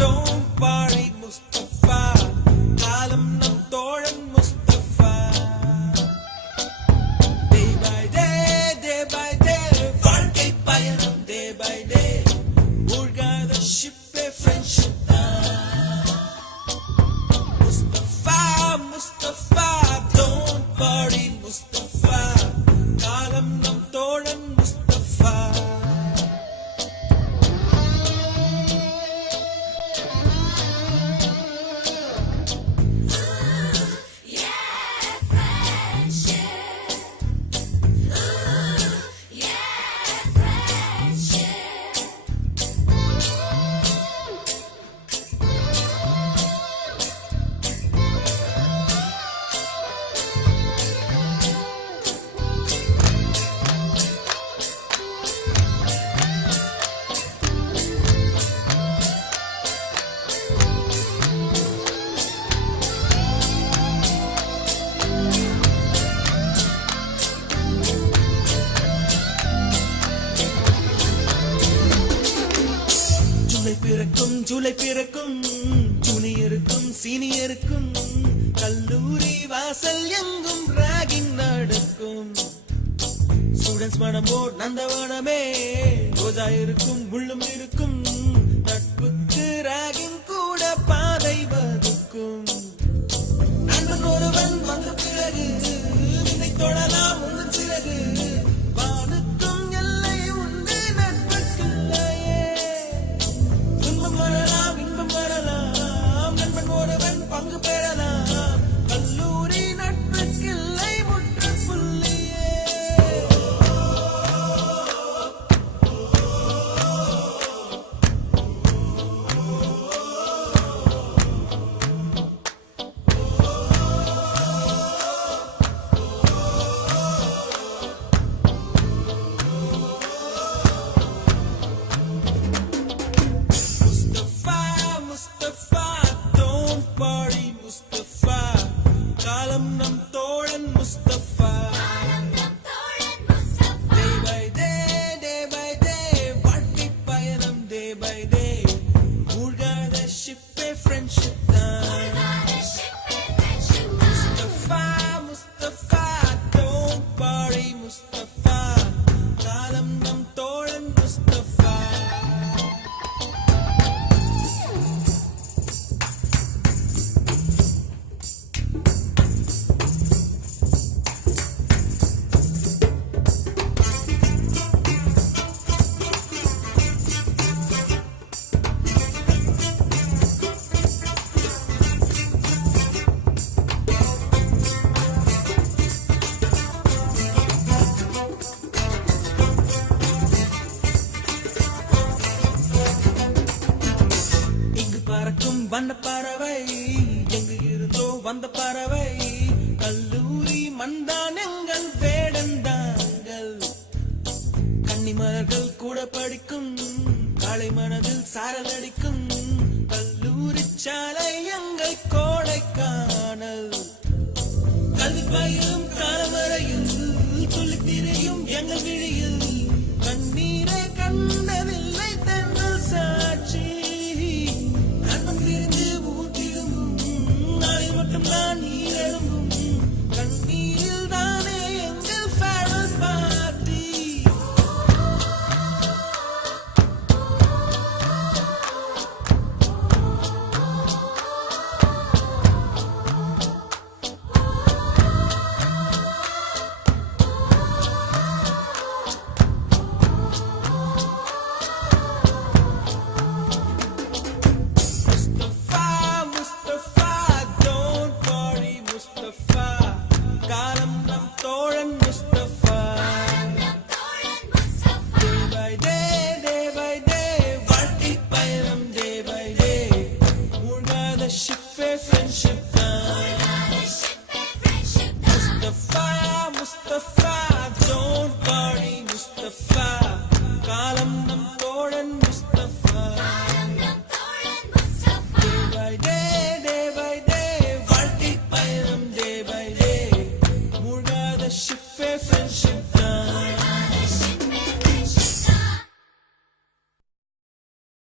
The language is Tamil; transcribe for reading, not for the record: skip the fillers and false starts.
don't worry Mustafa, காலம் நம் தோழன் Mustafa. Day by day, வாழ்க்கை பயணம் day by day, மூழ்காத ஷிப்பே friendship தான். Mustafa, Mustafa, don't worry Mustafa, காலம் நம் தோழன் Mustafa. ஜூலை பிறக்கும் ஜூனியருக்கும் சீனியருக்கும் கல்லூரி வாசல் எங்கும் ராகிங் நடக்கும். ஸ்டூடெண்ட்ஸ் மனமோ நந்தவனமே, ரோஜா இருக்கும் முள்ளும் இருக்கும், நட்புக்கு ராகிங் கூட பாதை வகுக்கும். நண்பன் ஒருவன் வந்த பிறகு விண்ணை தொடலாம் உங்கள் சிறகு, வானுக்கும் எல்லை உண்டு நட்புக்குள்ளையே. துன்பம் வரலாம் இன்பம் வரலாம், நண்பன் ஒருவன் பங்கு பெறலாம், கல்லூரி நட்புக்கில்லை முற்றுப்புள்ளியே. Mustafa, Mustafa, don't worry Mustafa, காலம் நம் தோழன் Mustafa. Day by day, வாழ்க்கை பயணம் day by day, மூழ்காத ஷிப்பே friendship தான். Mustafa, Mustafa, don't worry Mustafa, காலம் நம் தோழன் Mustafa. இங்கு பறக்கும் வண்ண பறவை, எங்கு இருந்தோ வந்த பறவை, கல்லூரி மண்தான் எங்கள் வேடந்தாங்கள். கன்னிமலர்கள் கூட படிக்கும், காலை மனதில் சாரல் அடிக்கும், கல்லூரி சாலை எங்கள் கோடைக்கானல். கல்வி பயிலும் காலவரையில் துள்ளி திரியும் எங்கள் விழியில், கண்ணீரை கண்டதில்லை தென்றல் சாட்சி. நண்பன் பிரிந்து ஊட்டிடும் நாளை மட்டும் நான் நீரெழும்பும், கண்ணீரில் தானே எங்கள் farewell party. Mustafa, Mustafa, don't worry Mustafa, காலம் நம் தோழன் Mustafa. Day by day, வாழ்க்கை பயணம் day by day, மூழ்காத ஷிப்பே friendship தான். Mustafa, Mustafa, don't worry Mustafa, காலம் நம் தோழன் Mustafa. Day by day, வாழ்க்கை பயணம் day by day, மூழ்காத ஷிப்பே